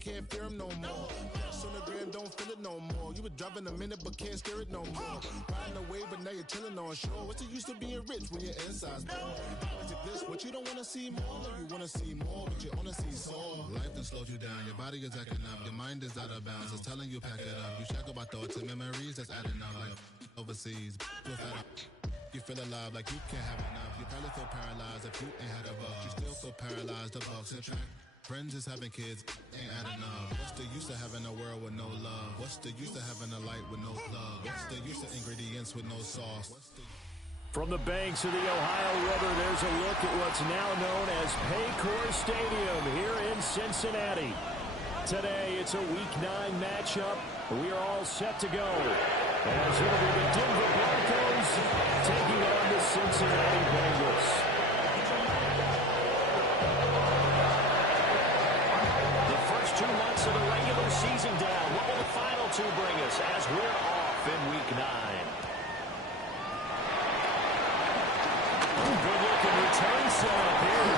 can't fear him no more. On the gram, don't feel it no more. You were driving a minute, but can't steer it no more. Riding away, but now you're chilling on shore. What's the use of being rich when your inside's poor? Is it this what you don't want to see more? You want to see more, but you only see sore. Life done slowed you down. Your body is acting up. Your mind is out of bounds. It's telling you pack it up. You shackle by thoughts and memories that's adding up. Like overseas, you feel alive like you can't have enough. You probably feel paralyzed if you ain't had a buck. You still feel paralyzed. The bucks and track. Friends is having kids, ain't adding up. What's the use of having a world with no love? What's the use of having a light with no plug? What's the use of ingredients with no sauce? From the banks of the Ohio River, there's a look at what's now known as Paycor Stadium here in Cincinnati. Today, it's a Week 9 matchup. We are all set to go. As it'll be the Denver Broncos taking on the Cincinnati Bengals. The first 2 months of the regular season down. What will the final 2 bring us as we're off in Week 9? Good-looking return set up here.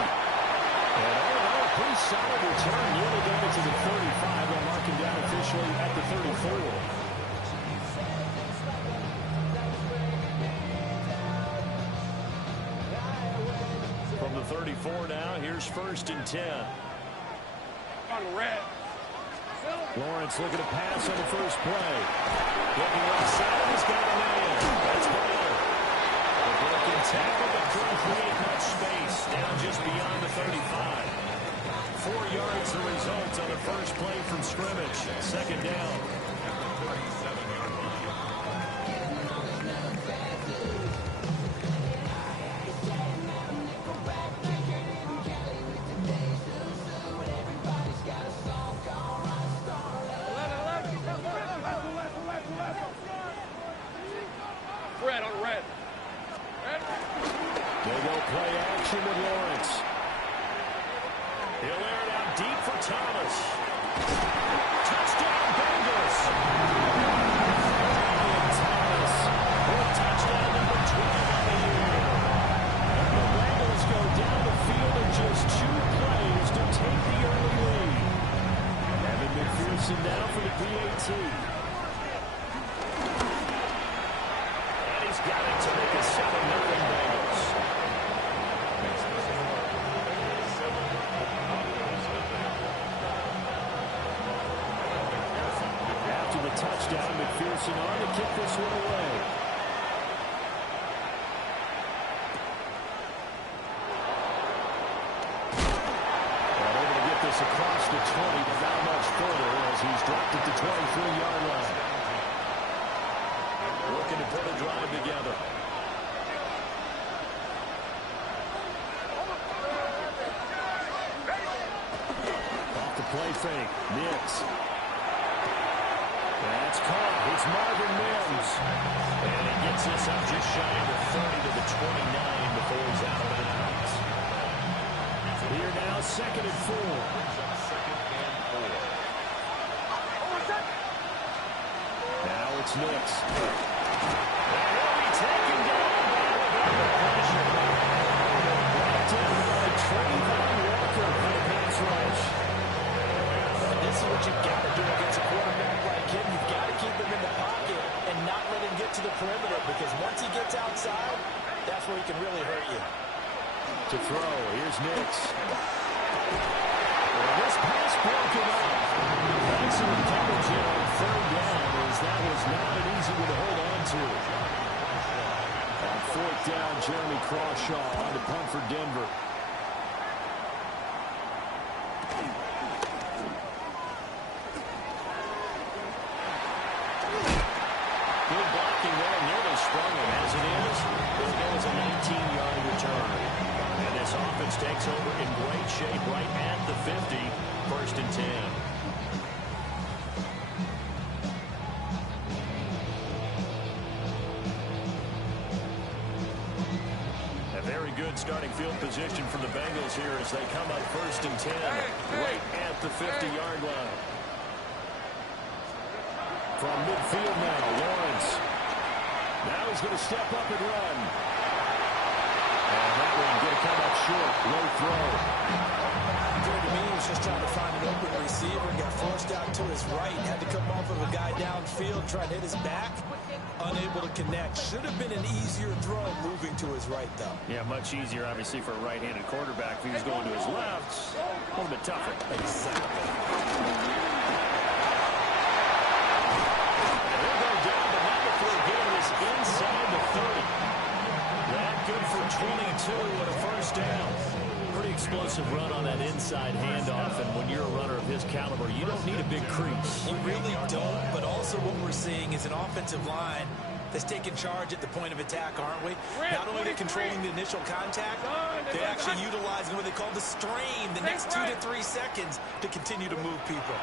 And all in all, a pretty solid return. Nearly going to the 35. They're marking down officially at the 34. From the 34 now, here's 1st and 10. On red. Lawrence looking to pass on the first play. Looking right side, he's got a man. That's Baylor. The broken tackle, but couldn't create much space. Down just beyond the 35. 4 yards the result on the first play from scrimmage. 2nd down. Red on red. They go play action with Lawrence. He'll air it out deep for Thomas. Touchdown Bengals. Thomas with touchdown number 12 on the year. The Bengals go down the field in just 2 plays to take the early lead. Evan McPherson now for the PAT. Got it to make it 7-0 Bengals. After the touchdown, McPherson on to kick this one away. Well, able to get this across the 20, but not much further as he's dropped it to 23-yard line. Looking to put a drive together. Off the play fake. Nix. That's caught. It's Marvin Mims. And it gets us up just shy of the 30 to the 29 before he's out of bounds. Here now, 2nd and 4. Now it's Nix. This is what you've got to do against a quarterback like him. You've got to keep him in the pocket and not let him get to the perimeter, because once he gets outside, that's where he can really hurt you. To throw, here's Nix. This pass broken up. Excellent coverage here on 3rd down, as that was not an easy one to hold on to. On 4th down, Jeremy Crawshaw on to punt for Denver. Good blocking there, nearly sprung him. As it is, it was a 19-yard return. And this offense takes over in great shape right at the 50, 1st and 10. Very good starting field position for the Bengals here as they come up 1st and 10 right at the 50-yard line. From midfield now, Lawrence. Now he's going to step up and run. And that one going to come up short. Low throw. To me, he was just trying to find an open receiver. Got his right. Had to come off of a guy downfield, trying to hit his back. Unable to connect. Should have been an easier throw moving to his right, though. Yeah, much easier, obviously, for a right-handed quarterback. If he was going to his left, a little bit tougher. Exactly. He'll go down, but now the throw getting this inside the 30. That good for 22 and a first down. Pretty explosive run on that inside handoff, and when you're a runner of his caliber, you don't need a big crease. You really don't, but also what we're seeing is an offensive line that's taking charge at the point of attack, aren't we? Not only are they controlling the initial contact, they're actually utilizing what they call the strain, the next 2 to 3 seconds to continue to move people.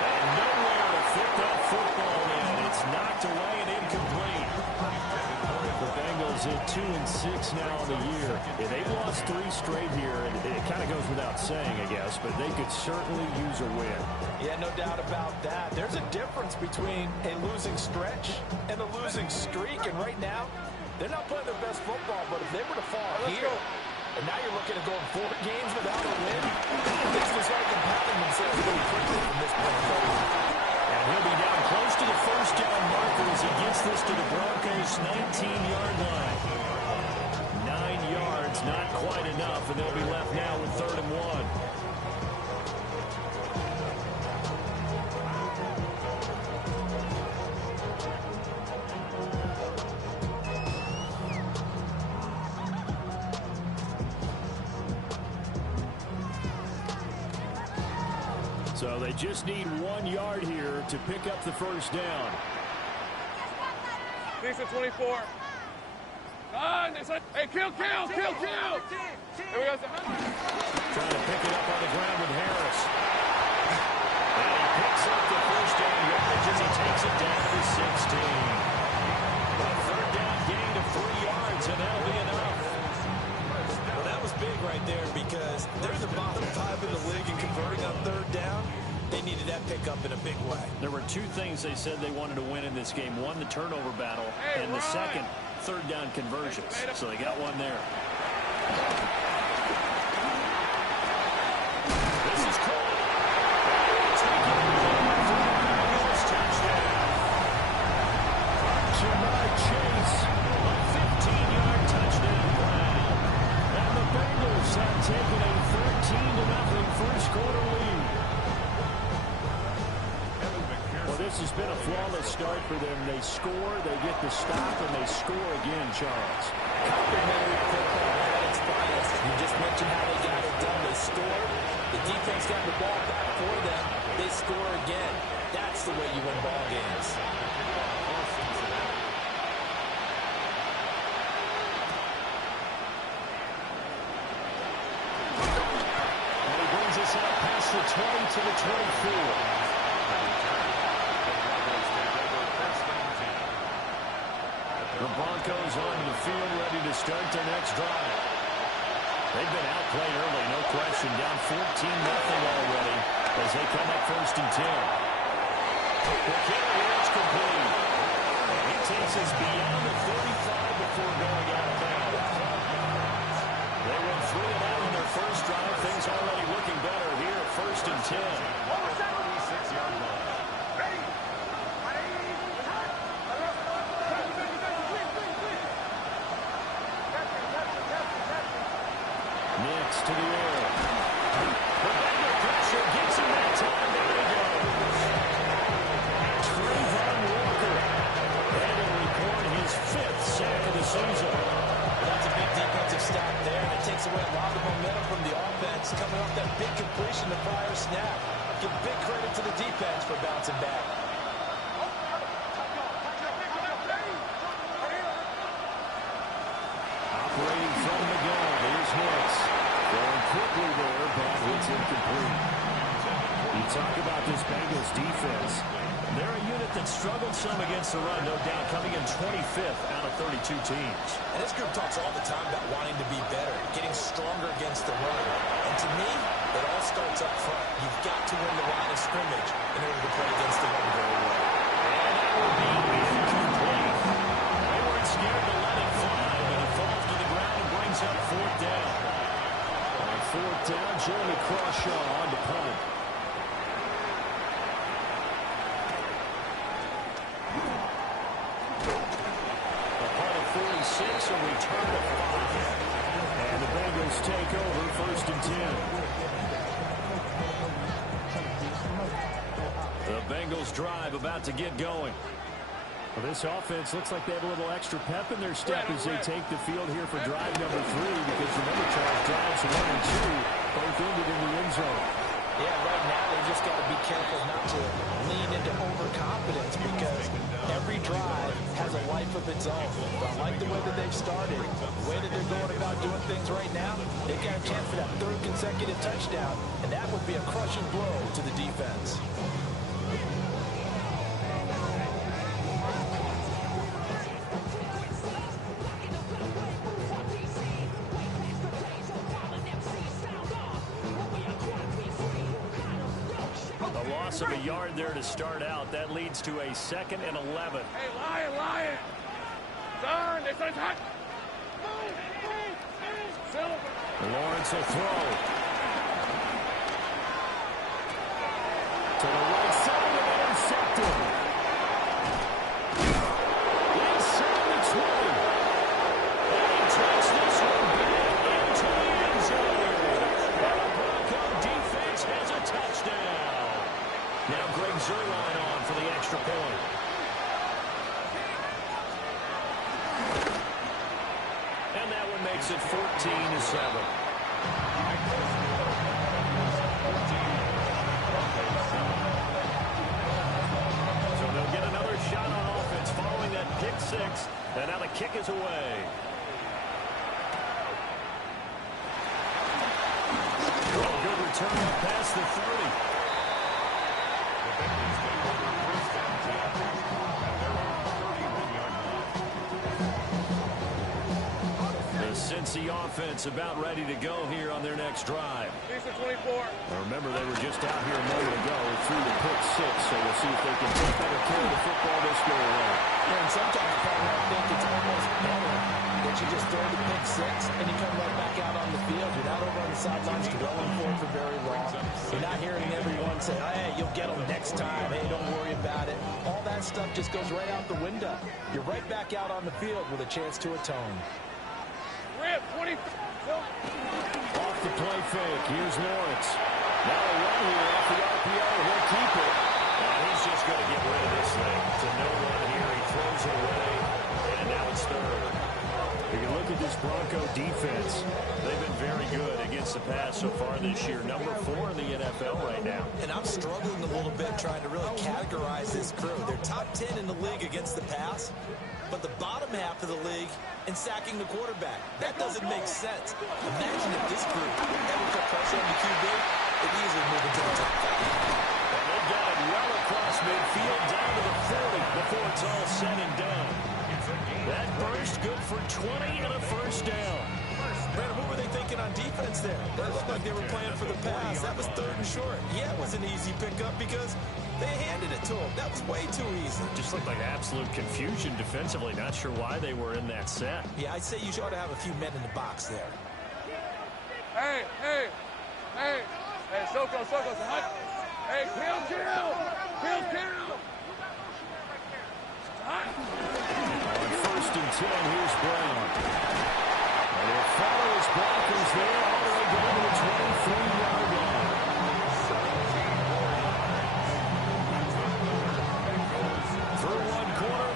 And nowhere to fit that football in. It's knocked away and incomplete. The Bengals at 2-6 now on the year. Yeah, they've lost 3 straight here, and it kind of goes without saying, I guess, but they could certainly use a win. Yeah, no doubt about that. There's a difference between a losing stretch and a losing streak, and right now, they're not playing their best football, but if they were to fall here, and now you're looking at going 4 games without a win, things will start compounding themselves really quickly from this point forward. And he'll be down close to the first down marker as he gets this to the Broncos' 19-yard line. 9 yards, not quite enough, and they'll be left now with 3rd and 1. So they just need 1 yard here to pick up the first down. Piece of 24. Hey, kill! Here we go. Trying to pick it up on the ground with Harris. And he picks up the first down yardage as he takes it down to 16. A 3rd down gain of 3 yards, and that'll be enough. Well, that was big right there because they're the bottom 5 in the league in converting on 3rd down. They needed that pickup in a big way. There were 2 things they said they wanted to win in this game. One, the turnover battle, and the second, 3rd down conversions. So they got one there. This is caught. Taken for the Bengals touchdown. Jamar Chase, a 15-yard touchdown grab. And the Bengals have taken a 13-0 first quarter lead. This has been a flawless start for them. They score, they get the stop, and they score again, Charles. Complimentary football at its finest. You just mentioned how they got it done. They scored. The defense got the ball back for them. They score again. That's the way you win ball games. And he brings us out past the 20 to the 24. The Broncos on the field ready to start their next drive. They've been outplayed early, no question. Down 14-0 already as they come up 1st and 10. The carry is complete. He takes us beyond the 35 before going out of bounds. They went 3 and out on their first drive. Things already looking better here at 1st and 10. 36-yard line. Next to the air. The Bengal pressure gets him that time. There he goes. Trayvon Walker. And he'll record his 5th sack of the season. That's a big defensive stop there, and it takes away a lot of momentum from the offense coming off that big completion to prior snap. Give big credit to the defense for bouncing back. Operating from the gun, here's Hicks. Going quickly there, but it's incomplete. You talk about this Bengals defense. They're a unit that struggled some against the run, no doubt, coming in 25th out of 32 teams. And this group talks all the time about wanting to be better, getting stronger against the run. And to me, it all starts up front. You've got to win the line of scrimmage in order to play against the run very well. And that will be incomplete. They weren't scared to let it fly, but it falls to the ground and brings up 4th down. fourth down. Jeremy Crawshaw on to punt. A punt of 46, a return of 5. And the Bengals take over first and 10. The Bengals drive about to get going. Well, this offense looks like they have a little extra pep in their step as they take the field here for drive number 3, because remember, Charles, drives 1 and 2 both ended in the end zone. Yeah, right now they just got to be careful not to lean into overconfidence, because every drive has a life of its own. But I like the way that they've started, the way that they're going about doing things right now. They've got a chance for that 3rd consecutive touchdown, and that would be a crushing blow to the defense. Of a yard there to start out. That leads to a 2nd and 11. Hey, Lion! Turn! This one's hot! Lawrence will throw. To the right side and intercepted. Inside the 20. And he takes this one back into the end zone. And the Bronco defense has a touchdown. Now Greg Zuerlein on for the extra point. And that one makes it 14-7. So they'll get another shot on offense following that pick 6. And now the kick is away. Oh, good return past the 30. The Cincy offense about ready to go here on their next drive. 24. Now remember, they were just out here a moment ago through the pick 6, so we'll see if they can take better care of the football this go around. And sometimes, Paul, I think it's almost better that you just throw the pick 6 and you come right back out on the field. You're not over on the sidelines dwelling for very long. You're not hearing everyone say, hey, you'll get them next time. Hey, don't worry about it. All that stuff just goes right out the window. You're right back out on the field with a chance to atone. Rip, 20. Off the play fake. Here's Lawrence. Now a run here off the RPO. He'll keep it. And he's just going to get rid of this thing. To no one here. He throws it away. And now it's 3rd. You can look at this Bronco defense. They've been very good against the pass so far this year. Number 4 in the NFL right now. And I'm struggling a little bit trying to really categorize this crew. They're top 10 in the league against the pass, but the bottom half of the league in sacking the quarterback. That doesn't make sense. Imagine if this group ever put pressure on the QB, they'd easily move into the top 5. They've got it well across midfield down to the 40 before it's all said and done. That burst good for 20 and a first down. Brandon, what were they thinking on defense there? That looked like they were playing for the pass. That was 3rd and short. Yeah, it was an easy pickup because they handed it to him. That was way too easy. Just looked like absolute confusion defensively. Not sure why they were in that set. Yeah, I'd say you ought to have a few men in the box there. Hey, Soko, hot. Hey, kill. Hot. On first and 10, here's Brown. And he'll follow his blockers there all the way down to the 23-yard line. Through one quarter,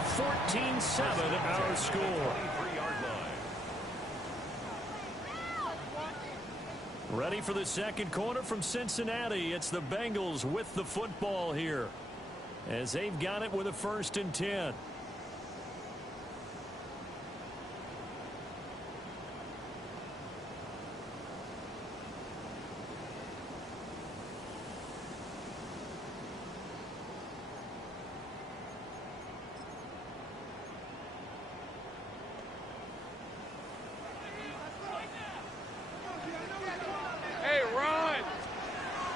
14-7 our score. Ready for the second quarter from Cincinnati. It's the Bengals with the football here, as they've got it with a 1st and 10.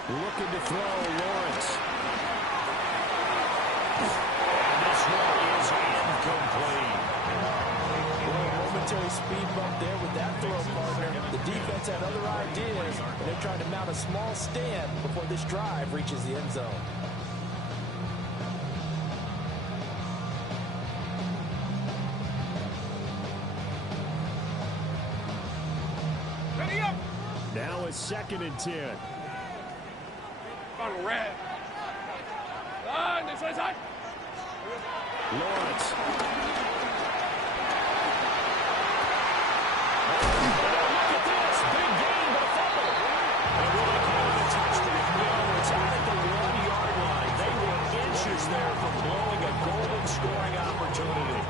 Looking to throw, Lawrence. And this one is incomplete. Well, unnecessary speed bump there with that throw partner. The defense had other ideas, and they're trying to mount a small stand before this drive reaches the end zone. Ready up. Now it's 2nd and 10. On red. On this side. Lawrence. Look at this. Big gain, but a fumble. And will they call it a touchdown? No, it's out at the 1-yard line. They were inches there from blowing a golden scoring opportunity.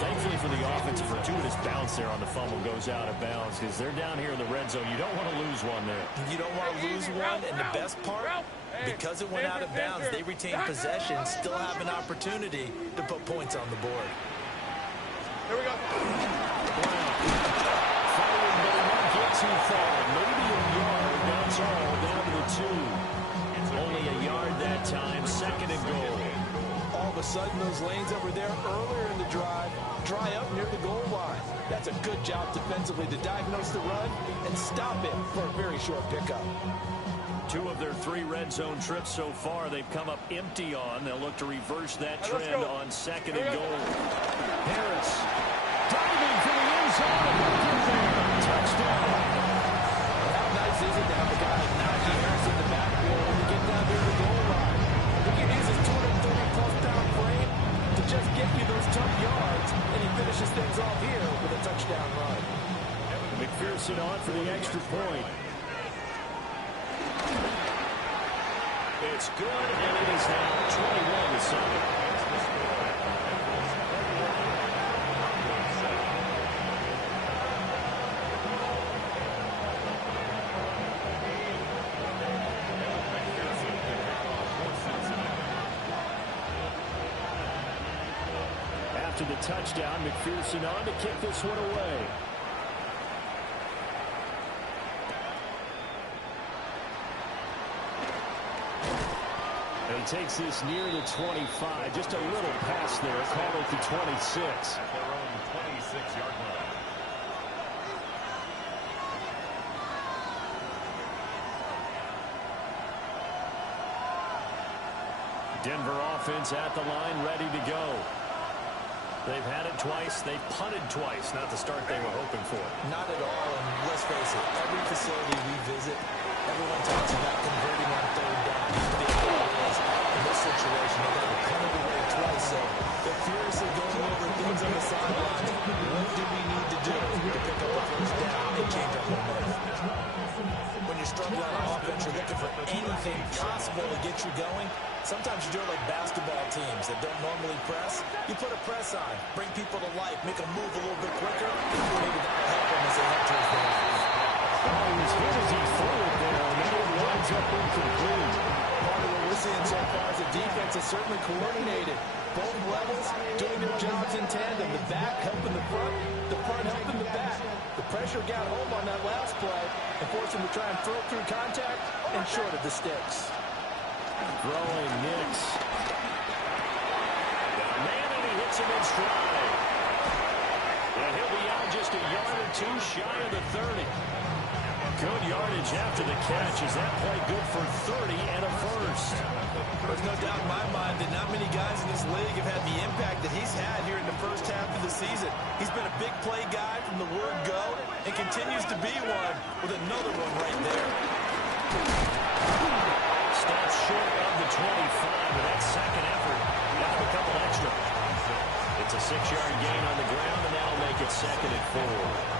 Thankfully for the offense, a fortuitous bounce there on the fumble goes out of bounds because they're down here in the red zone. You don't want to lose one there. You don't want to lose one, and the best part, because it went out of bounds, they retain possession, still have an opportunity to put points on the board. Here we go. Firing, but he won't get too far. Maybe a yard, that's all, down to the 2. Only a yard that time, 2nd and goal. All of a sudden, those lanes that were there earlier in the drive dry up near the goal line. That's a good job defensively to diagnose the run and stop it for a very short pickup. 2 of their 3 red zone trips so far, they've come up empty on. They'll look to reverse that trend on 2nd and goal. Harris diving for the end zone. Touchdown. How nice is it to have a guy like Najee Harris in the backfield to get down near the goal line? He can use his 230-plus-pound frame to just get you those tough yards, and he finishes things off here with a touchdown run. McPherson on for the extra point. It's good, and it is now 21-7. After the touchdown, McPherson on to kick this one away. And he takes this near the 25. Just a little pass there. Called at the 26. At their own 26-yard line. Denver offense at the line, ready to go. They've had it twice. They've punted twice. Not the start they were hoping for. Not at all, and let's face it, every facility we visit, everyone talks about converting on 3rd down. In this situation, they're going to punt it away twice, so they're furiously going over things on the sideline. What do we need to do to pick up a 1st down and change our momentum? When you're struggling on offense, you're looking for anything possible to get you going. Sometimes you do it like basketball teams that don't normally press. You put a press on, bring people to life, make them move a little bit quicker. Maybe that'll help them as they head towards the line. Oh, he was hit as he threw it there, and then it winds up incomplete. Part of what we're seeing so far is the defense is certainly coordinated. Both levels doing their jobs in tandem. The back helping the front helping the back. The pressure got home on that last play and forced him to try and throw through contact and short of the sticks. Throwing Nix. Got a man, and he hits him in stride. And he'll be out just a yard or 2 shy of the 30. Good yardage after the catch. Is that play good for 30 and a first? There's no doubt in my mind that not many guys in this league have had the impact that he's had here in the first half of the season. He's been a big play guy from the word go and continues to be one with another one right there. Stops short of the 25, but that second effort got him a couple extra. It's a 6-yard gain on the ground, and that'll make it 2nd and 4.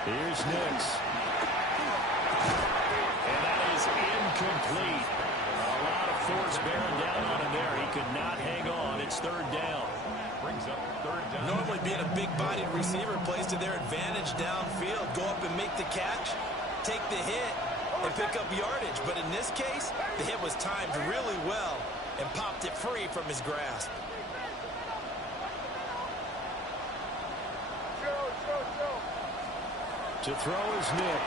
Here's Nix. And that is incomplete. A lot of force bearing down on him there. He could not hang on. It's 3rd down. Brings up 3rd down. Normally being a big-bodied receiver plays to their advantage downfield. Go up and make the catch, take the hit, and pick up yardage. But in this case, the hit was timed really well and popped it free from his grasp. To throw is Nix.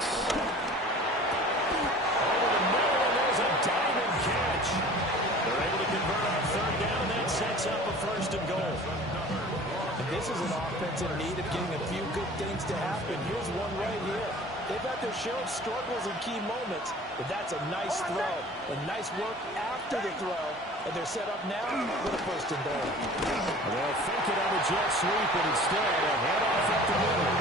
Over the middle, and there's a diving catch. They're able to convert on 3rd down. sets up a 1st and goal. And this is an offense in need of getting a few good things to happen. Here's one right here. They've got their share of struggles in key moments, but that's a nice throw and nice work after the throw. And they're set up now for the 1st and goal. They'll fake it on a jet sweep, and instead a handoff up the middle.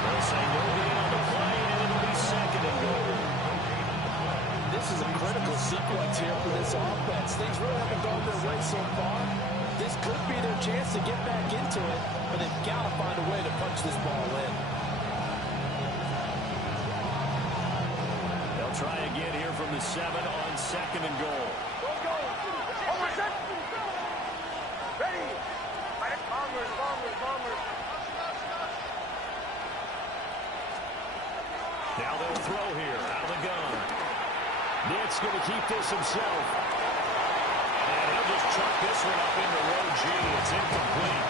They'll say no gain on the play, and it'll be 2nd and goal. This is a critical sequence here for this offense. Things really haven't gone their way so far. This could be their chance to get back into it, but they've got to find a way to punch this ball in. They'll try again here from the 7 on 2nd and goal. Go, go. Over set. Ready. Bombers. Now they'll throw here out of the gun. Nick's going to keep this himself. And he'll just chuck this one up into row G. It's incomplete.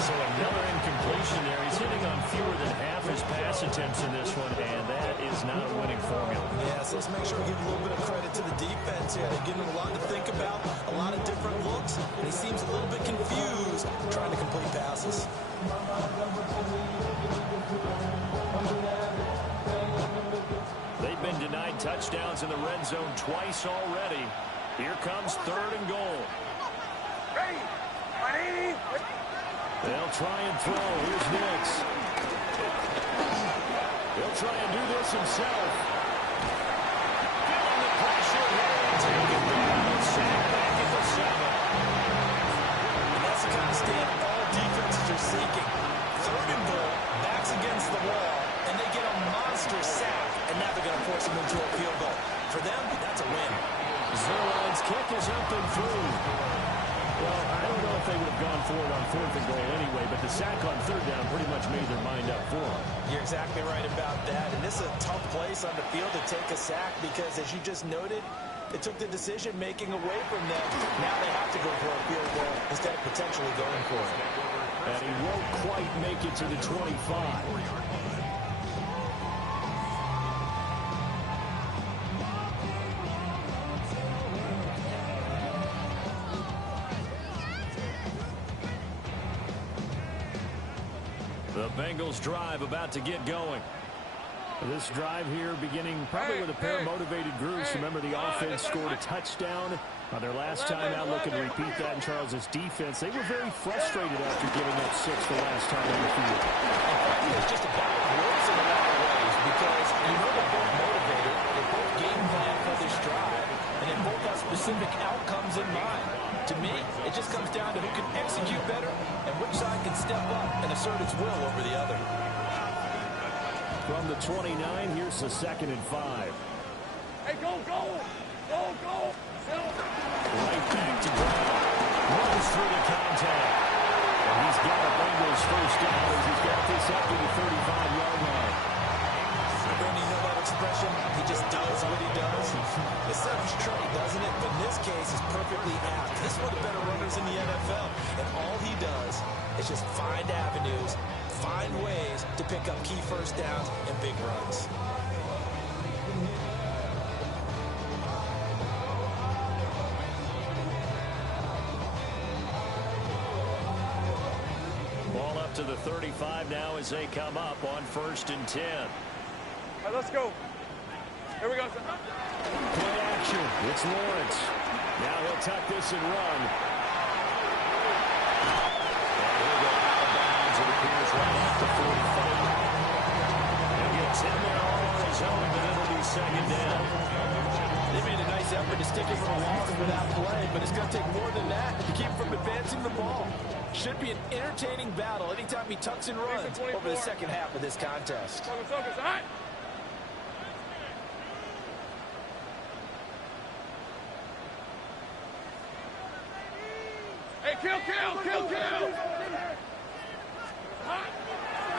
So another incompletion there. He's hitting on fewer than half his pass attempts in this one, and that is not a winning formula. Yeah, so let's make sure we give a little bit of credit to the defense here. They're giving him a lot to think about, a lot of different looks, and he seems a little bit confused trying to complete passes. They've been denied touchdowns in the red zone twice already. Here comes 3rd and goal. Ready. They'll try and throw. Here's Nix. He'll try and do this himself. Feeling the pressure here and take it down. Sack back at the 7. And that's the kind of stand all defenses are seeking. 3rd and goal, backs against the wall, and they get a monster sack, and now they're going to force them into a field goal. For them, that's a win. Zerline's kick is up and through. Well, I don't know if they would have gone for it on 4th and goal anyway, but the sack on 3rd down pretty much made their mind up for them. You're exactly right about that, and this is a tough place on the field to take a sack because, as you just noted, it took the decision-making away from them. Now they have to go for a field goal instead of potentially going for it. And he won't quite make it to the 25. The Bengals drive about to get going. This drive here beginning probably with a pair of motivated groups. Remember, the offense scored a touchdown on their last time out, looking to repeat that in Charles' defense. They were very frustrated after giving up 6 the last time on the field. It's just a battle of words in a lot of ways because you know they're both motivated, they both game plan for this drive, and they both have specific outcomes in mind. To me, it just comes down to who can execute better and which side can step up and assert its will over the other. From the 29, here's the 2nd and 5. Hey, go. Right back to Brown. Runs through the contact. And he's got a Bengals 1st down as he's got this up to the 35-yard line. Bernie, you know that expression? He just does what he does. It sounds trite, doesn't it? But in this case, it's perfectly apt. This is one of the better runners in the NFL. And all he does is just find avenues, find ways to pick up key 1st downs and big runs. Ball up to the 35 now as they come up on 1st and 10. All right, let's go. Here we go. Play action. It's Lawrence. Now he'll tuck this and run. And he'll go out of bounds. It appears right at the 45. He'll get 10 there all on his own, but it'll be 2nd down. They made a nice effort to stick it for a loss for that play, but it's going to take more than that to keep from advancing the ball. Should be an entertaining battle anytime he tucks and runs over the second half of this contest. Focus. All right. Hey, kill.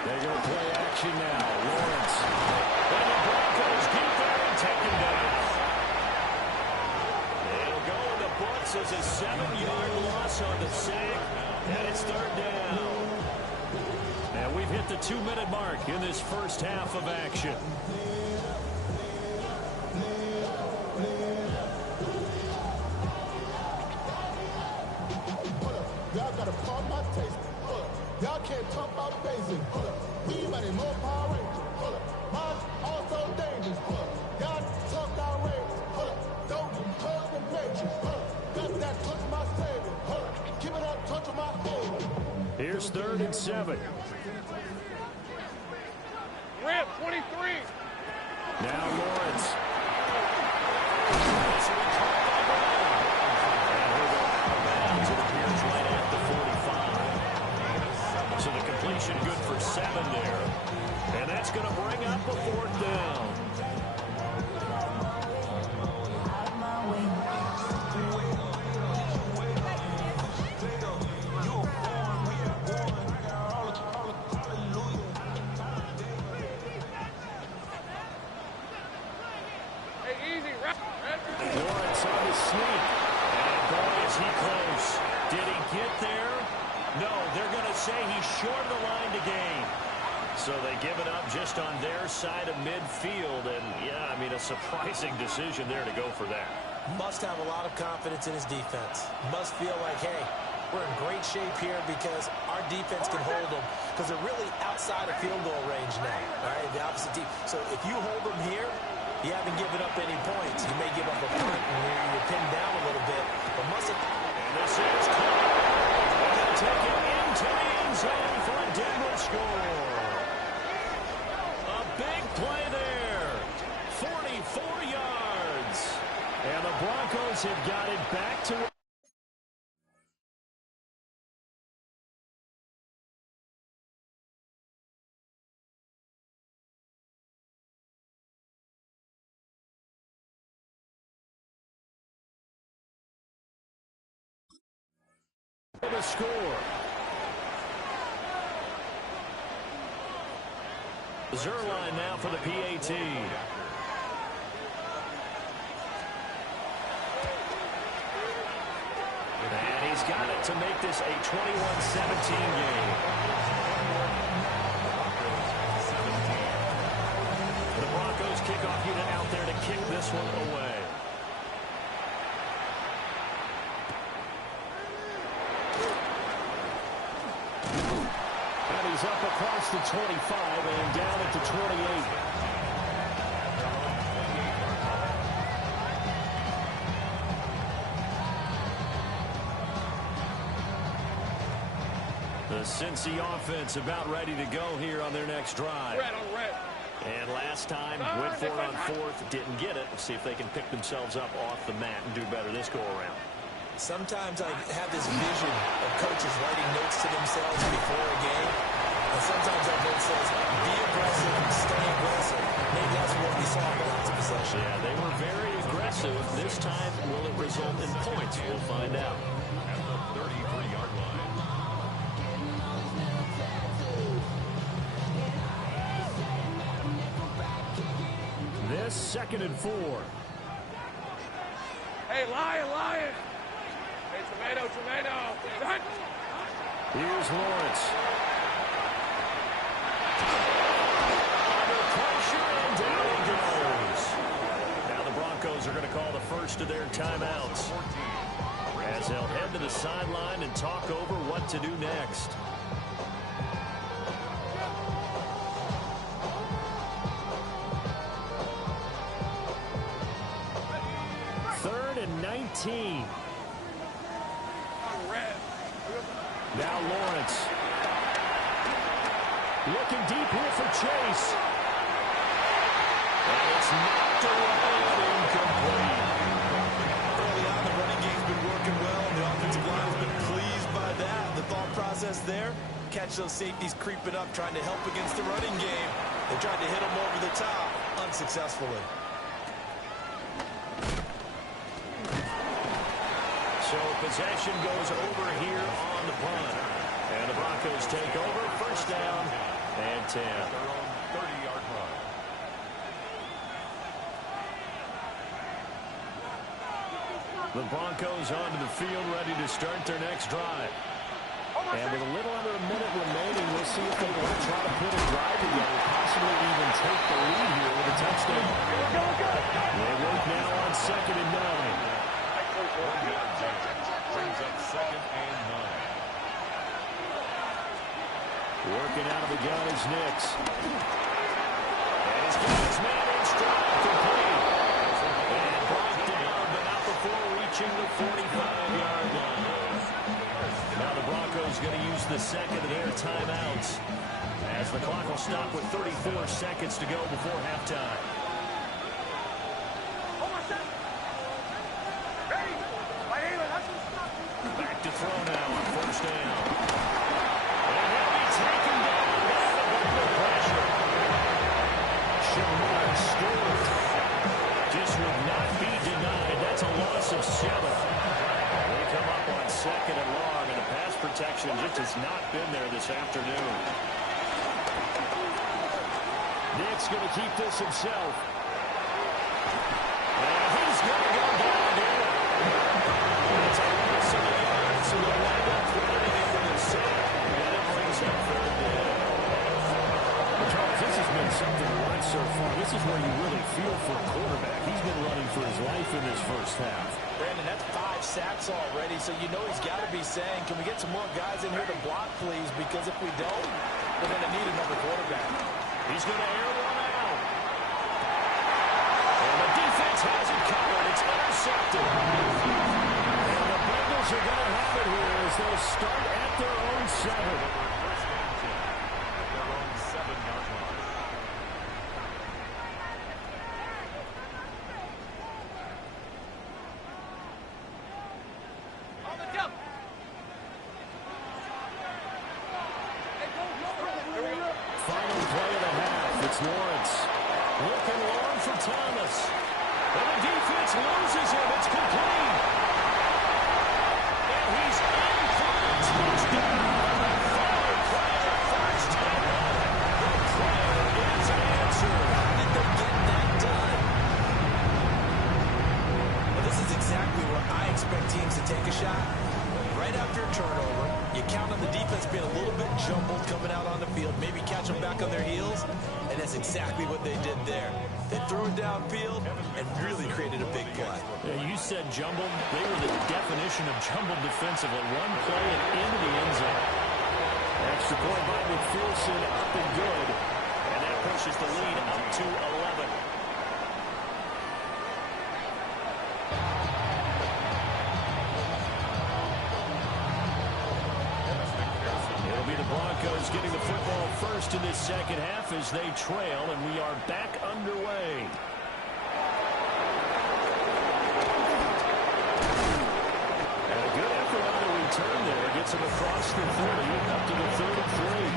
They're going to play action now. Lawrence. And the Broncos get there and take him down. They'll go in the books as a 7-yard loss on the sack, and it's 3rd down. And we've hit the 2-minute mark in this first half of action. basic. We money more Power Rangers. Mine also dangerous. Y'all talk outrageous. Don't touch the matrix. Got that touch my savior. Give it that touch of my head. Here's 3rd and 7. Rip, 23. Now Lawrence. It appears right at the 45. So the completion good for 7 there. And that's going to bring up a 4th down. Lawrence on his sneak. And boy, is he close. Did he get there? No, they're going to say he's short of the line to gain. So they give it up just on their side of midfield. And, yeah, I mean, a surprising decision there to go for that. Must have a lot of confidence in his defense. Must feel like, hey, we're in great shape here because our defense can hold them because they're really outside of field goal range now. All right, the opposite team. So if you hold them here, you haven't given up any points. You may give up a punt and you're pinned down a little bit. But must have... And this is caught. They'll take it into the end zone for a Denver score. A big play there. 44 yards. And the Broncos have got it back to... the score. Zerline now for the PAT. And he's got it to make this a 21-17 game. The Broncos kickoff unit out there to kick this one away. He's up across the 25 and down at the 28. The Cincy offense about ready to go here on their next drive. Red on red. And last time, went for it on 4th, didn't get it. Let's see if they can pick themselves up off the mat and do better this go-around. Sometimes I have this vision of coaches writing notes to themselves before a game. And sometimes that note says, be aggressive, stay aggressive. Maybe that's what we saw in the last possession. Yeah, they were very aggressive. This time, will it result in points? We'll find out. At the 33-yard line. This 2nd and 4. Hey, Lion. Hey, tomato. Here's Lawrence. Under pressure, and down he goes. Now the Broncos are going to call the first of their timeouts, as they'll head to the sideline and talk over what to do next. Third and 19. Now Lawrence. Looking deep here for Chase. And it's knocked away and incomplete. Early on, the running game's been working well, and the offensive line has been pleased by that. The thought process there, catch those safeties creeping up, trying to help against the running game. They tried to hit them over the top, unsuccessfully. So possession goes over here on the punt. And the Broncos take over. First down and 10. Their own 30-yard line. The Broncos onto the field, ready to start their next drive. And with a little under a minute remaining, we'll see if they want to try to put a drive together, possibly even take the lead here with a touchdown. They work now on 2nd and 9. Brings up 2nd and 9. Working out of the gun is Nix. And he's got his man in stride, complete. And brought down, but not before reaching the 45-yard line. Now the Broncos going to use the second of their timeouts, as the clock will stop with 34 seconds to go before halftime. Back to throw now on first down. And he'll be taken down by the bumper pressure. Shamar Stewart just would not be denied. That's a loss of 7. They come up on second and long, and the pass protection just has not been there this afternoon. Nick's going to keep this himself. And he's going to go down here. It's a loss of the yards, so they'll wind up running into the sack. And it brings up third down. Charles, this has been something to watch so far. This is where you really feel for a quarterback. He's been running for his life in this first half. Brandon, that's 5 sacks already, so you know he's got to be saying, can we get some more guys in here to block, please? Because if we don't, we're going to need another quarterback. He's going to air one out. And the defense has it covered. It's intercepted. And the Bengals are going to have it here as they'll start at their own 7. Final play of the half. It's Lawrence. Looking long for Thomas. And the defense loses him. It's complete. And he's in for the touchdown. Final play of the first half. The prayer is answered. How did they get that done? Well, this is exactly where I expect teams to take a shot. Right after a turnover, you count on the defense being a little bit jumbled coming out on the field, maybe catch them back on their heels, and that's exactly what they did there. They threw it downfield and really created a big play. Yeah, you said jumbled. They were the definition of jumbled defensively. One play and into the end zone. Extra point by McPherson, up and good. And that pushes the lead up to 11. It'll be the Broncos getting the football first in this second half as they trail, and we are back underway. And a good effort on the return there. Gets him across the 30, up to the 33.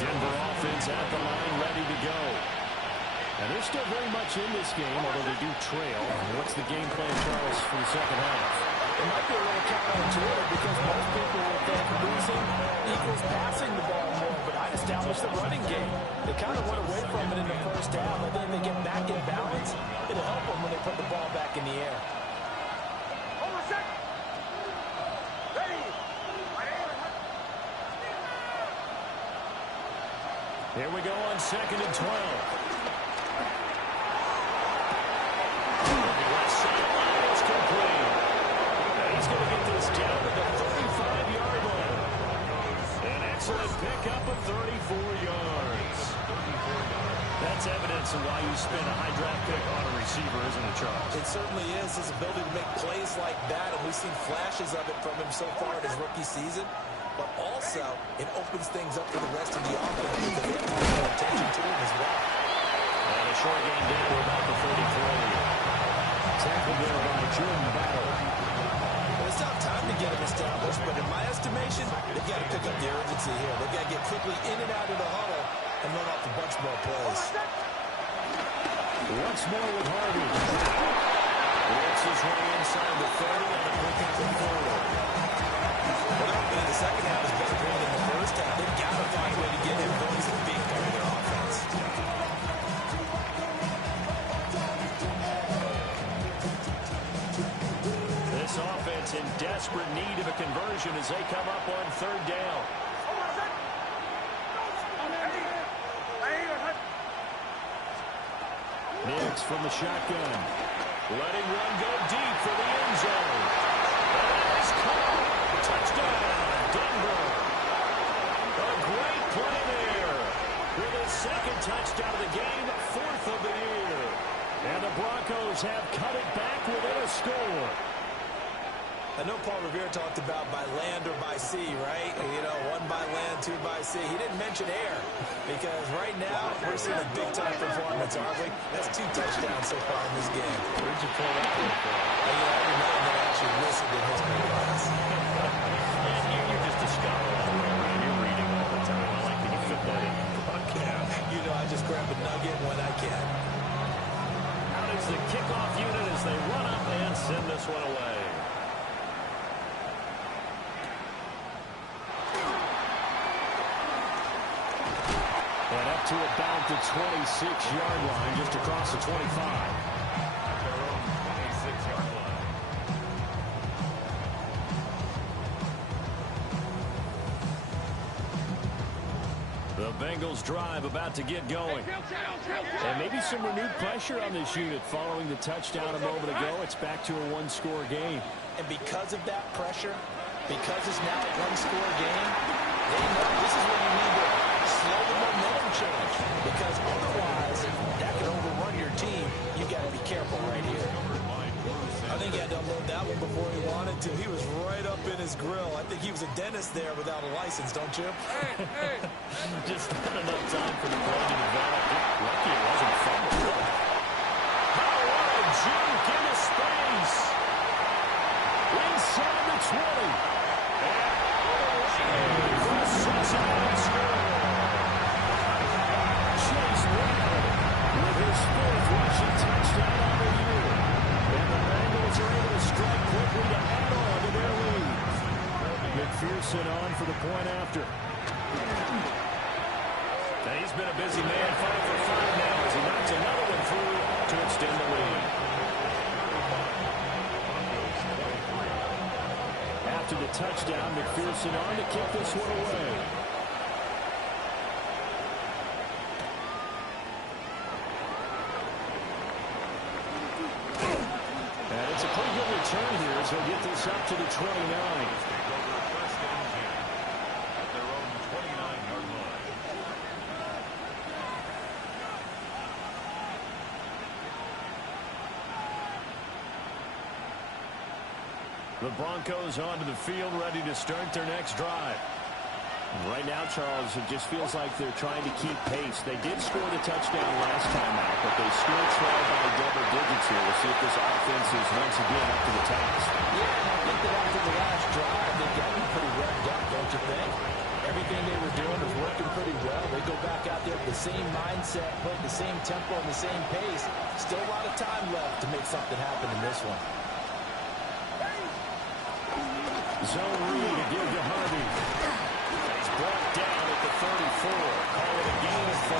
Denver offense at the line, ready to go. And they're still very much in this game, although they do trail. What's the game plan, Charles, for the second half? It might be a little counterintuitive because most people will think losing equals passing the ball more, but I'd establish the running game. They kind of went away from it in the first half, and then they get back in balance. It'll help them when they put the ball back in the air. Here we go on 2nd and 12. Left sideline is complete. He's going to get this down to the 35-yard line. An excellent pickup of 34 yards. That's evidence of why you spend a high draft pick on a receiver, isn't it, Charles? It certainly is. His ability to make plays like that, and we've seen flashes of it from him so far in his rookie season. But also, it opens things up for the rest of the offense because they have to pay more attention to him as well. And a short game down to about the 33. Tackled there by Jordan Battle. Well, it's not time to get him established, but in my estimation, they've got to pick up the urgency here. They've got to get quickly in and out of the huddle and run off a bunch more plays. Once more with Harvey. Works his way inside the 30 and a pickup of 4. Well, they're hoping in the second half is better going than the first half. They've got to find a way to get him going. He's a big part of their offense. This offense in desperate need of a conversion as they come up on 3rd down. Nix from the shotgun. Letting one go deep for the end zone. And that is caught. Touchdown, Denver. with his second touchdown of the game, 4th of the year. And the Broncos have cut it back within a score. I know Paul Revere talked about by land or by sea, right? You know, 1 by land, 2 by sea. He didn't mention air because right now we're seeing a big-time performance, aren't we? That's 2 touchdowns so far in this game. Where'd you pull that from? Every man that actually listened in history class. You're just a scholar. You're reading all the time. I like that you fit that in. You know, I just grab a nugget when I can. Out is the kickoff unit as they run up and send this one away. And up to about the 26-yard line, just across the 25. Their own 26-yard line. The Bengals drive about to get going. And maybe some renewed pressure on this unit following the touchdown a moment ago. It's back to a 1-score game. And because of that pressure, because it's now a 1-score game, they know this is where you need to slow the momentum change. Because otherwise, that could overrun your team. You got to be careful right here. I think he had to unload that one before he wanted to. He was right up in his grill. I think he was a dentist there without a license, don't you? Just not enough time for the play to develop. Lucky it wasn't fumbled. What a juke into space. Inside the 20. And for the Cincinnati score. Chase Brown with his 4th rushing touchdown on the year. And the Bengals are able to strike quickly to add on to their lead. McPherson on for the point after. And he's been a busy man, 5 for 5 now as he knocks another one through to extend the lead. After the touchdown, McPherson on to kick this one away. And it's a pretty good return here as they'll get this up to the 29. First and 10 at their own 29-yard line. The Broncos onto the field, ready to start their next drive. Right now, Charles, it just feels like they're trying to keep pace. They did score the touchdown last time out, but they still trail by double digits here. We'll see if this offense is once again up to the task. Yeah, and I think that after the last drive, they got me pretty revved up, don't you think? Everything they were doing was working pretty well. They go back out there with the same mindset, playing the same tempo and the same pace. Still a lot of time left to make something happen in this one. Zone read to give to Harvey. He's brought down at the 34. Call it a gain of 4.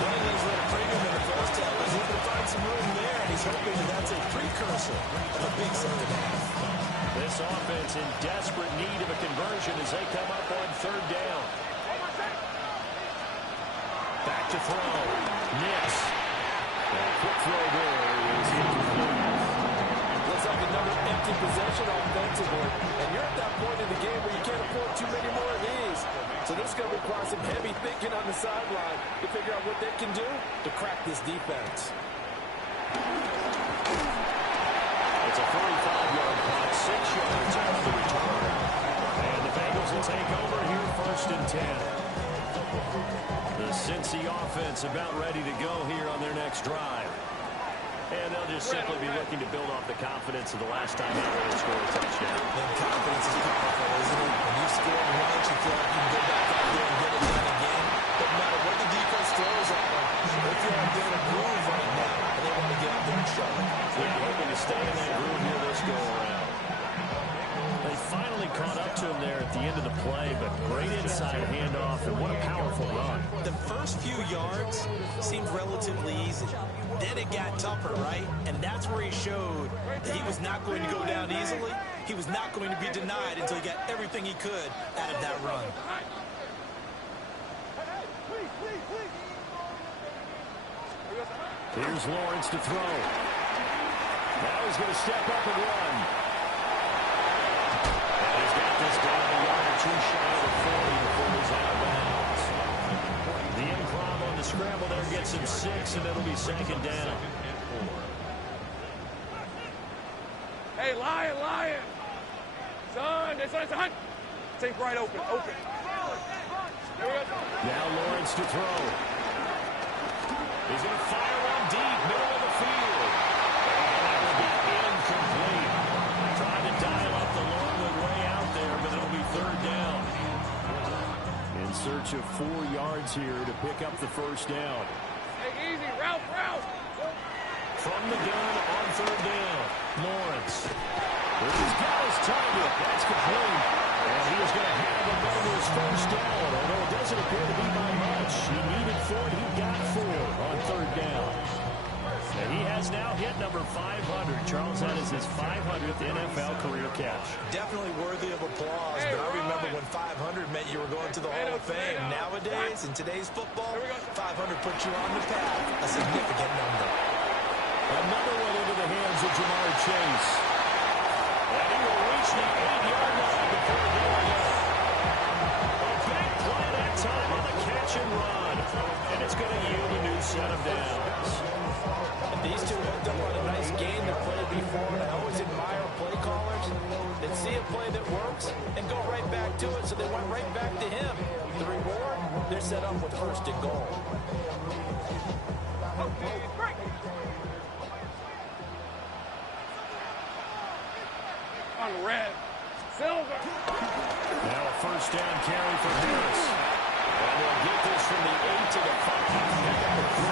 One of the things that freedom in the first half was able to find some room there, and he's hoping that that's a precursor of a big second half. This offense in desperate need of a conversion as they come up on 3rd down. Back to throw. Nix. A quick throw there is incomplete. Looks like another empty possession offensively. And you're at that point in the game where you can't afford too many more of these. So this is going to require some heavy thinking on the sideline to figure out what they can do to crack this defense. It's a 45-yard punt, 6 yards after the return. And the Bengals will take over here 1st and 10. The Cincy offense about ready to go here on their next drive. And they'll just simply be looking to build off the confidence of the last time they really scored a touchdown. And confidence is powerful, isn't it? When you score once, you feel like you can go back out there and get it done again. Doesn't matter what the defense throws at them. They feel like they're in a groove right now, and they want to get out there and show it. Yeah, hoping to stay in that groove here this go-around. They finally caught up to him there at the end of the play, but great inside handoff, and what a powerful run. The first few yards seemed relatively easy. Then it got tougher, right? And that's where he showed that he was not going to go down easily. He was not going to be denied until he got everything he could out of that run. Here's Lawrence to throw. Now he's going to step up and run. And he's got this down a yard or two shy of the 40 before he's out of bounds. and 6, and it'll be second down. Hey, Lion. Son, son. Take right open. There we go. Now Lawrence to throw. He's going to fire one deep, middle of the field. And that will be incomplete. Trying to dial up the long way out there, but it'll be third down. In search of 4 yards here to pick up the first down. Take easy, route. From the gun on third down, Lawrence. He's got his target. That's complete. And he is going to have a Bengals first down, although it doesn't appear to be by much. He needed 4, and he got 4 on third down. And he has now hit number 500. Charles, that is his 500th NFL career catch. Definitely worthy of applause, but I remember when 500 meant you were going to the Hall of Fame. Nowadays, in today's football, 500 puts you on the path, a significant number. Another one into the hands of Jamar Chase. And he will reach the 8-yard line before going up. A big play that time on the catch and run. And it's going to yield a new set of downs. And these two hooked up on a nice game that played before, and I always admire play callers that see a play that works and go right back to it, so they went right back to him. The reward, they're set up with first and goal. On red. Silver. Now a first down carry for Harris. And they'll get this from the 8 to the 5. Pick up the 3.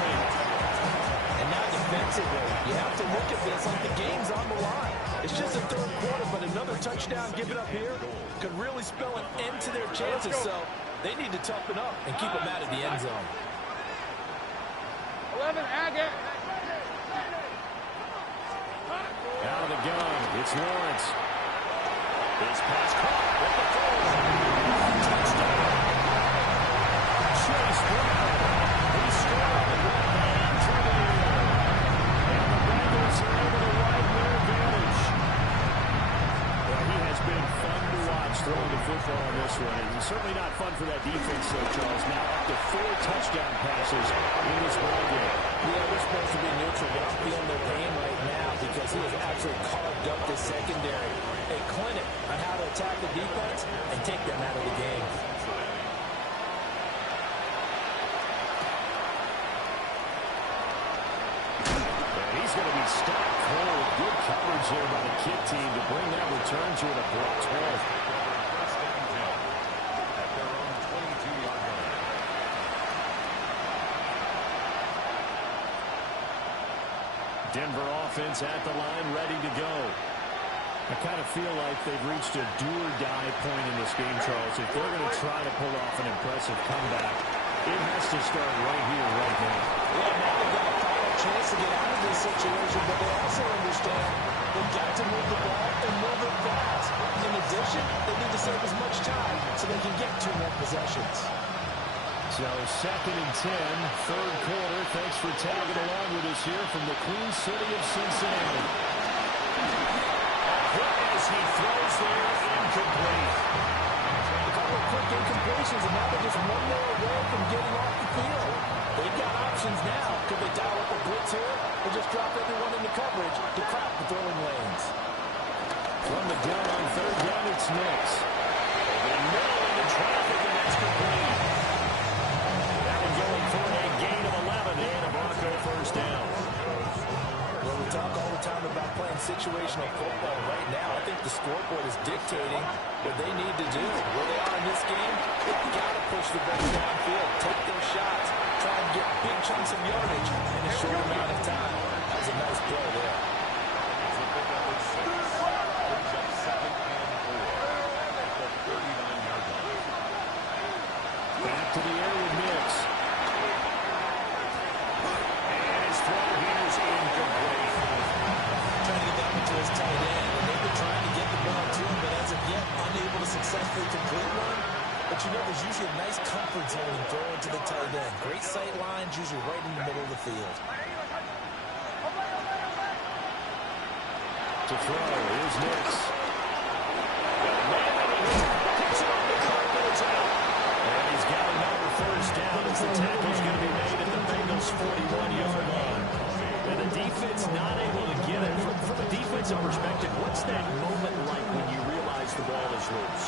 And now defensively, you have to look at this like the game's on the line. It's just a third quarter, but another touchdown given up here could really spell an end to their chances. So they need to toughen up and keep them out of the end zone. 11, Agate. Out of the gun, it's Lawrence. His pass caught with the throw. Touchdown. Chase Brown. He scored and through the air. And the Bengals are able to widen their advantage. Well, he has been fun to watch throwing the football on this one. And certainly not fun for that defense, though, Charles. Now up to 4 touchdown passes in this ballgame. Yeah, we're supposed to be neutral, but I'm feeling their pain right now because he has actually carved up the secondary. A clinic on how to attack the defense and take them out of the game. And he's going to be stopped cold. Good coverage there by the kick team to bring that return to an abrupt 12. At their own 22-yard line. Denver offense at the line, ready to go. I kind of feel like they've reached a do-or-die point in this game, Charles. If they're going to try to pull off an impressive comeback, it has to start right here, right now. Yeah, now they've got a final chance to get out of this situation, but they also understand they've got to move the ball and move it fast. In addition, they need to save as much time so they can get 2 more possessions. So second and 10, third quarter. Thanks for tagging along with us here from the Queen City of Cincinnati. As he throws there, incomplete. A couple of quick incompletions, and now they're just 1 more away from getting off the field. They've got options now. Could they dial up a blitz here or just drop everyone into coverage to crowd the throwing lanes? From the gun on third down, it's Nix. Over the middle into traffic, and that's complete. That one going for a gain of 11 and a Bronco first down. Well, we talk all the time about playing situational football. Right now, I think the scoreboard is dictating what they need to do. Where they are in this game, they've got to push the ball downfield, take their shots, try and get big chunks of yardage in a short amount of time. That was a nice play there. It's a pick up at 6. Brings up 7 and 4 at the 39-yard line. Back to the air with Nix. And his throw here is incomplete. Trying to get that one to his tight end, and they've been trying to get the ball to him, but as of yet, unable to successfully complete one. But you know, there's usually a nice comfort zone in throwing to the tight end. Great sight lines, usually right in the middle of the field. To throw, here's Nix. Picks it on the carpet, it's out. And he's got another first down as the tackle's going to be made at the Bengals 40. 41-yard line. And the defense not able to get it. From a defensive perspective, what's that moment like when you realize the ball is loose?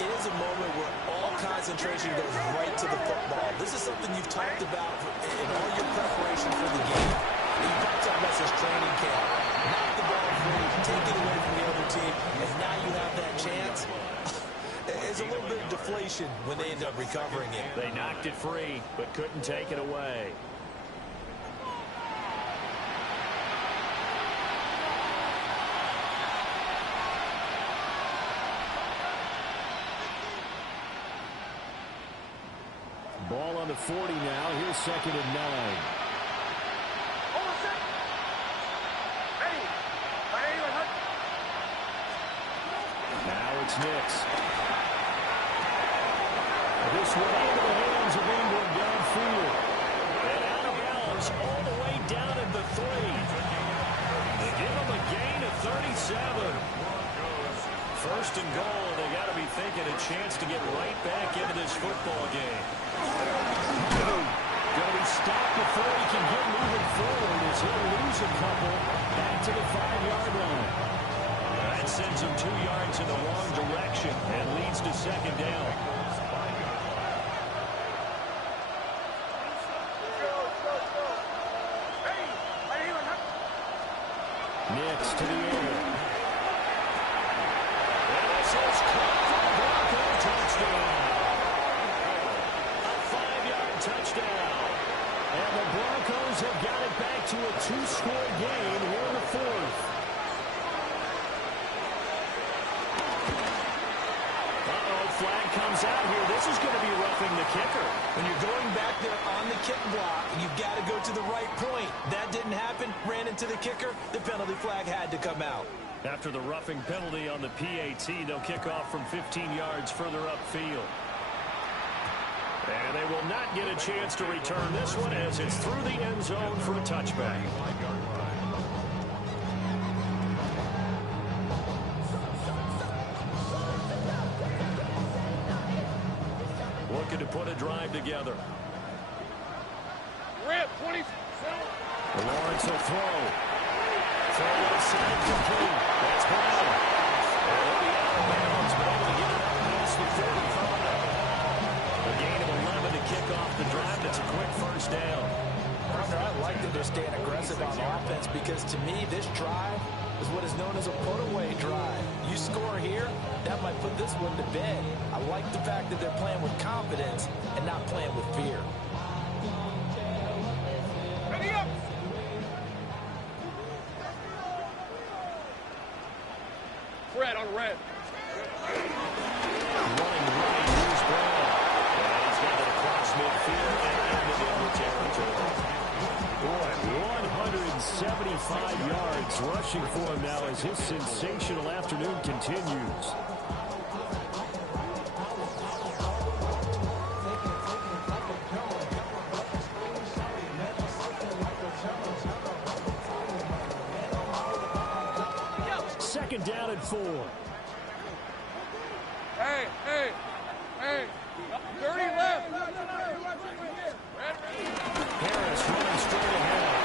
It is a moment where all concentration goes right to the football. This is something you've talked about in all your preparation for the game. You've talked about this training camp. Knock the ball free, take it away from the other team, and now you have that chance. It's a little bit of deflation when they end up recovering it. They knocked it free, but couldn't take it away. Ball on the 40 now. Here's 2nd and 9. Now it's Nix. This one into the hands of England downfield. And out of bounds all the way down at the 3. They give them a gain of 37. 1st and goal. They got to be thinking a chance to get right back into this football game. Going to be stopped before he can get moving forward as he'll lose a couple back to the 5-yard line. That sends him 2 yards in the wrong direction and leads to 2nd down. Nix to the air. And this is caught for the Broncos touchdown. A 5-yard touchdown. And the Broncos have got it back to a 2-score game here in the 4th. Flag comes out here. This is going to be roughing the kicker. When you're going back there on the kick block, you've got to go to the right point. That didn't happen. Ran into the kicker. The penalty flag had to come out. After the roughing penalty on the PAT, they'll kick off from 15 yards further upfield. And they will not get a chance to return this one as it's through the end zone for a touchback. Looking to put a drive together. Rip, 27. Lawrence will throw. Throw to the side complete. That's Brown. And he'll be out of bounds, but able to get it out past the 45. A gain of 11 to kick off the drive. That's a quick 1st down. I like that they're staying aggressive on offense because to me this drive is what is known as a put-away drive. You score here, that might put this one to bed. I like the fact that they're playing with confidence and not playing with fear. Ready up. Fred on red. Running right, here's Brown. And he's got it across midfield and into the territory. Boy, 175 yards rushing for him now as his sensational afternoon continues. Second down and 4. Hey, hey, hey. 30 left. Harris running straight ahead.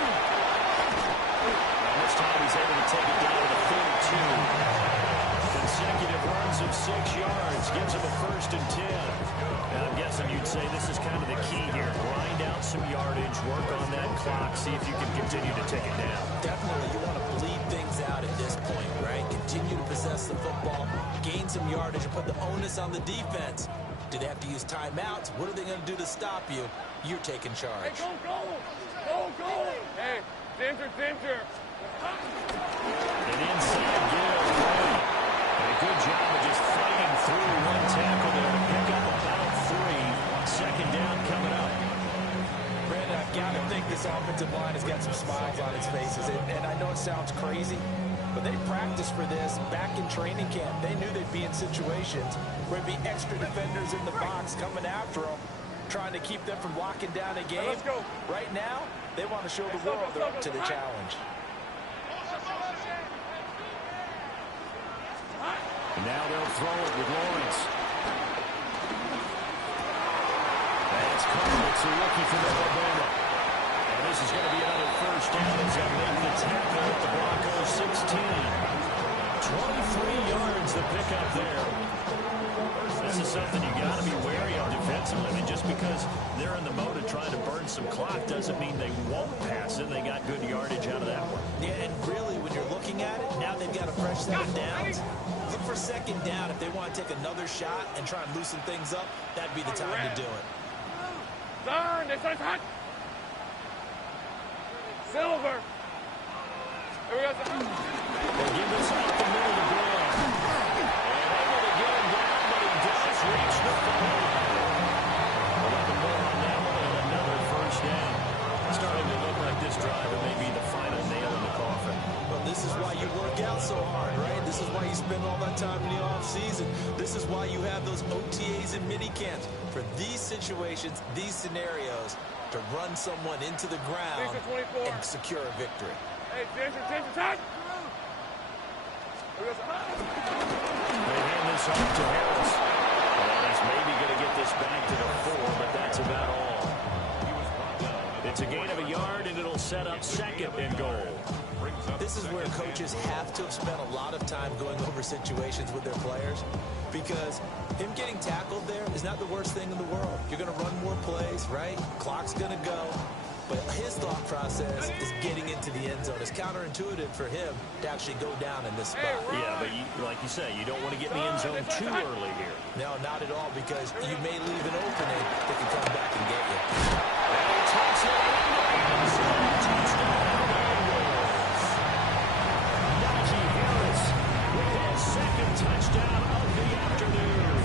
And this time he's able to take it down to the 42. Consecutive runs of 6 yards gives him a 1st and 10. And I'm guessing you'd say this is kind of the key here. Grind out some yardage, work on that clock, see if you can continue to take it down. Definitely, you want to bleed things out at this point, right? Continue to possess the football, gain some yardage, and put the onus on the defense. Do they have to use timeouts? What are they going to do to stop you? You're taking charge. Hey, go. Hey, center. An inside give. And a good job of just fighting through one tackle there to pick up about 3. 2nd down coming up. Brandon, I've got to think this offensive line has got some smiles on its faces. And I know it sounds crazy, but they practiced for this back in training camp. They knew they'd be in situations where there'd be extra defenders in the box coming after them, trying to keep them from locking down a game. Let's go. Right now, they want to show the world they're up to the challenge. And now they'll throw it with Lawrence. That's caught. It's a rookie from Alabama. And this is going to be another first down as they make the tackle at the Broncos 16. 23 yards the pickup there. This is something you got to be wary of defensively. I mean, just because they're in the mode of trying to burn some clock doesn't mean they won't pass it. They got good yardage out of that one. Yeah, and really, when you're looking at it, now they've got a fresh set of downs. Look for second down. If they want to take another shot and try and loosen things up, that'd be the time to do it. Turn, this one's hot. Silver. Here we go. They give this up the middle to Graham. And able to get him down, but he does reach the 11 more on that one and another first down. Starting to look like this drive may be the final nail in the coffin. Well, this is why you work out so hard, right? This is why you spend all that time in the offseason. This is why you have those OTAs and mini camps. For these situations, these scenarios, to run someone into the ground and secure a victory. Hey, Jason, touch! They hand this off to Harris. And he's maybe going to get this back to the 4, but that's about all. It's a gain of a yard, and it'll set up second and goal. This is where coaches have to have spent a lot of time going over situations with their players, because him getting tackled there is not the worst thing in the world. You're going to run more plays, right? Clock's going to go. But his thought process is getting into the end zone. It's counterintuitive for him to actually go down in this spot. Yeah, but like you say, you don't want to get in the end zone too early here. No, not at all, because you may leave an opening that can come back and get you. And he takes it in. Touchdown. Najee Harris with his second touchdown of the afternoon.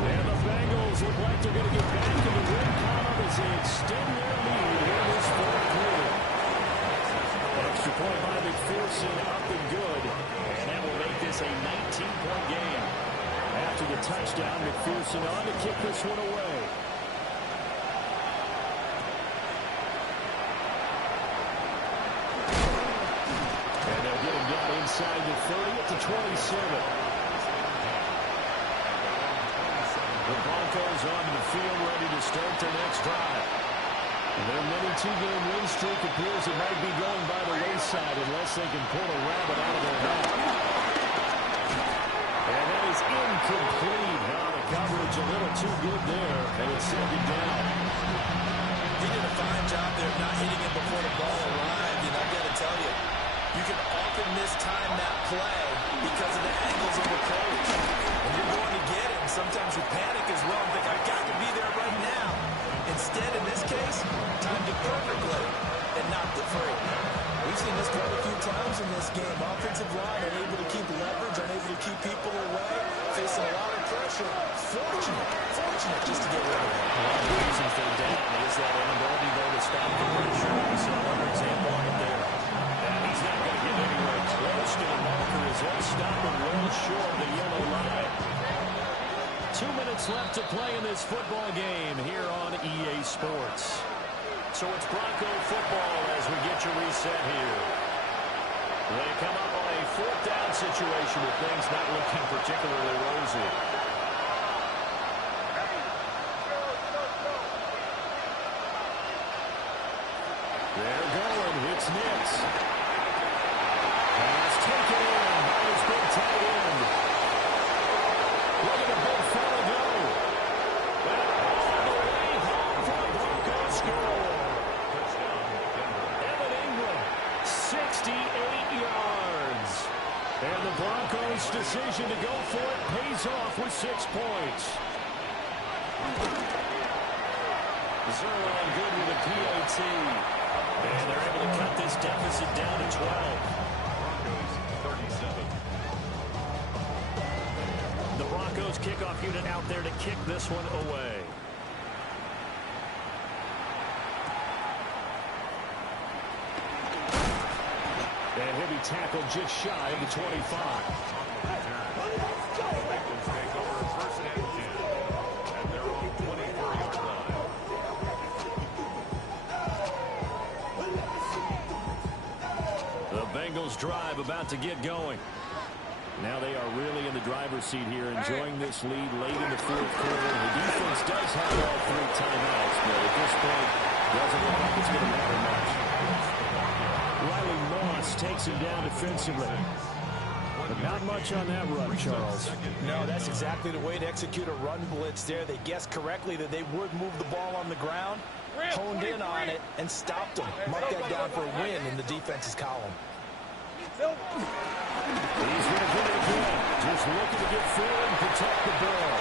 And the Bengals look like they're going to get back in the win column as they extend their lead in this fourth quarter. Extra point by McPherson up and good. And that will make this a 19-point game. After the touchdown, McPherson on to kick this one away. And they'll get him down inside the 30 at the 27. The Broncos onto the field, ready to start their next drive. Their mini two-game win streak appears it might be going by the wayside unless they can pull a rabbit out of their hat. And that is incomplete. Now the coverage a little too good there, and it's second down. He did a fine job there of not hitting him before the ball arrived, and I've got to tell you, you can often mistime that play because of the angles of the coach. And you're going to get him. Sometimes you panic as well and think, I've got to be there right now. Instead, in this case, timed it perfectly and knocked it free. We've seen this quite a few times in this game. Offensive line unable to keep leverage, unable to keep people away, facing a lot of pressure. Fortunate just to get rid of it. One of the reasons they're down is that inability, though, to stop the pressure. We saw another example of it there. And he's not going to get anywhere close to the marker as they'll stop him well short of the yellow line. 2 minutes left to play in this football game here on EA Sports. So it's Bronco football as we get your reset here. They come up on a fourth down situation with things not looking particularly rosy. They're going. It's Nix. Pass taken in by his big tight end. Look at the big fella go. And all the way home for the Broncos score. Evan Ingram, 68 yards. And the Broncos' decision to go for it pays off with 6 points. Zerline good with a PAT. And they're able to cut this deficit down to 12. Broncos 37. The Broncos kickoff unit out there to kick this one away. And he'll be tackled just shy of the 25. Bengals take over first and 10. And they're on 24-yard line. The Bengals drive about to get going. Now they are really in the driver's seat here, enjoying this lead late in the fourth quarter. The defense does have all 3 timeouts, but at this point, Doesn't look like it's going to matter much. Riley Moss takes him down defensively. But not much on that run, Charles. No, that's exactly the way to execute a run blitz there. They guessed correctly that they would move the ball on the ground, honed in on it, and stopped them. Mark that down for a win in the defense's column. He's going to get it again. Just looking to get forward and protect the ball.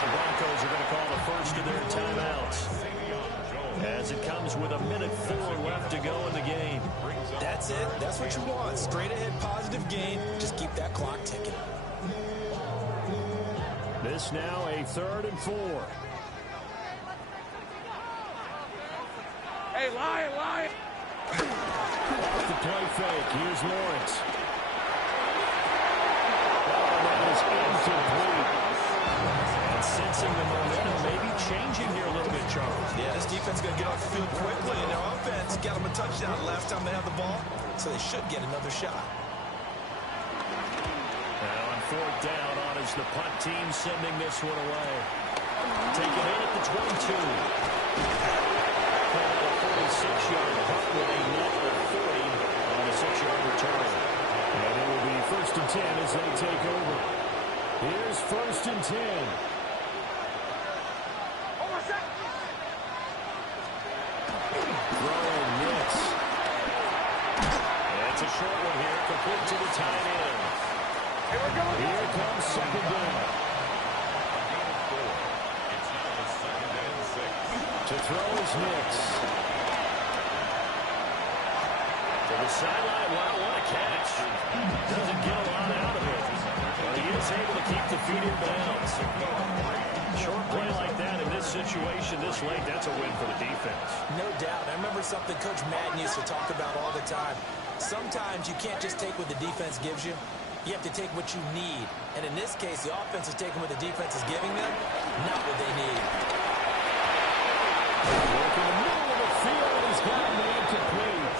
The Broncos are going to call the first of their timeouts, as it comes with 1:04 left to go in the game. That's it. That's what you want. Straight ahead positive gain. Just keep that clock ticking. This now a 3rd and 4. Hey, lie. Off the play fake. Here's Lawrence. That is incomplete. And sensing the momentum maybe changing here a little bit, Charles. Yeah, this defense is going to get off the field quickly, and their offense got them a touchdown last time they had the ball, so they should get another shot. Now on 4th down, on is the punt team sending this one away. Take it in at the 22. Call it a 46-yard punt with a net of 40 on a 6-yard return. And it will be 1st and 10 as they take over. Here's 1st and 10. Throwing Nix. That's a short one here, complete to the tight end. Here comes 2nd down. To throw is Nix. To the sideline. Wow, what a catch. Doesn't get a lot out of it. But he is able to keep the feet in bounds. Short play like that in this situation this late, that's a win for the defense. No doubt. I remember something Coach Madden used to talk about all the time. Sometimes you can't just take what the defense gives you. You have to take what you need. And in this case, the offense is taking what the defense is giving them, not what they need. Work in the middle of the field, and he's got a man complete.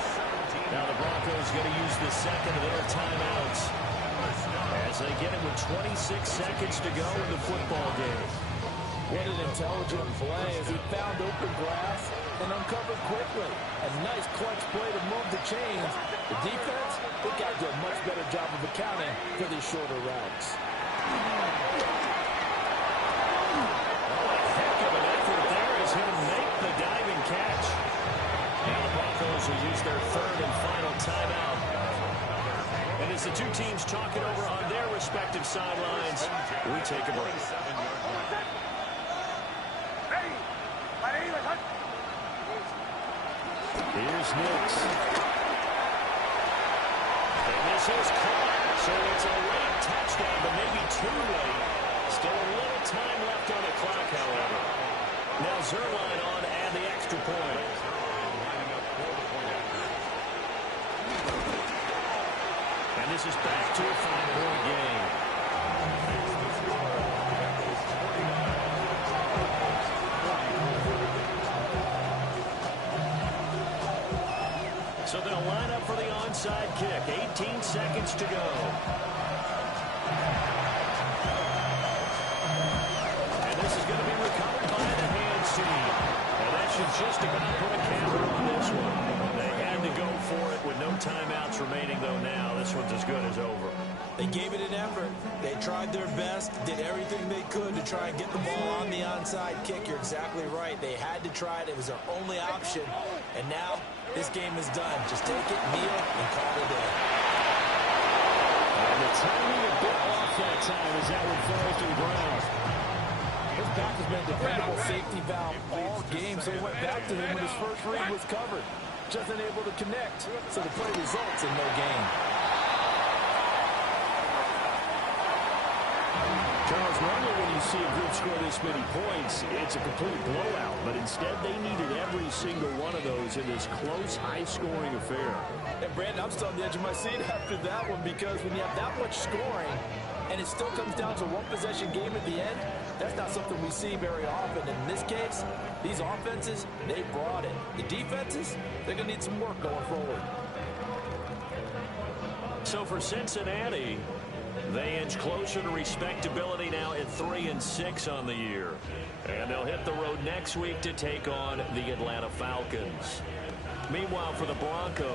Now the Broncos going to use the second of their timeouts as they get it with 26 seconds to go in the football game. What an intelligent play as he found open grass and uncovered quickly. A nice clutch play to move the chains. The defense, they got to do a much better job of accounting for these shorter routes. Oh, a heck of an effort there as him make the diving catch. Now the Broncos will use their 3rd and final timeout. And as the two teams talk it over on their respective sidelines, we take a break. Here's Nix. And this is caught. So it's a late touchdown, but maybe too late. Still a little time left on the clock, however. Now Zerline on to add the extra point. And this is back to a 5-point game. So they'll line up for the onside kick. 18 seconds to go. And this is going to be recovered by the hands team. And that should just about put a camera on this one. They had to go for it with no timeouts remaining, though now this one's as good as over. They gave it an effort. They tried their best, did everything they could to try and get the ball on the onside kick. You're exactly right. They had to try it. It was their only option. And now this game is done. Just take it, kneel, and call it a day. And the timing a bit off that time as that one falls to the ground. His back has been a dependable safety valve all game, so he went back to him when his first read was covered. Just unable to connect, so the play results in no gain. Charles, normally when you see a group score this many points, it's a complete blowout. But instead, they needed every single one of those in this close, high-scoring affair. And Brandon, I'm still on the edge of my seat after that one because when you have that much scoring and it still comes down to a one-possession game at the end, that's not something we see very often. In this case, these offenses, they brought it. The defenses, they're going to need some work going forward. So for Cincinnati, They inch closer to respectability now at 3-6 on the year. And they'll hit the road next week to take on the Atlanta Falcons. Meanwhile, for the Broncos,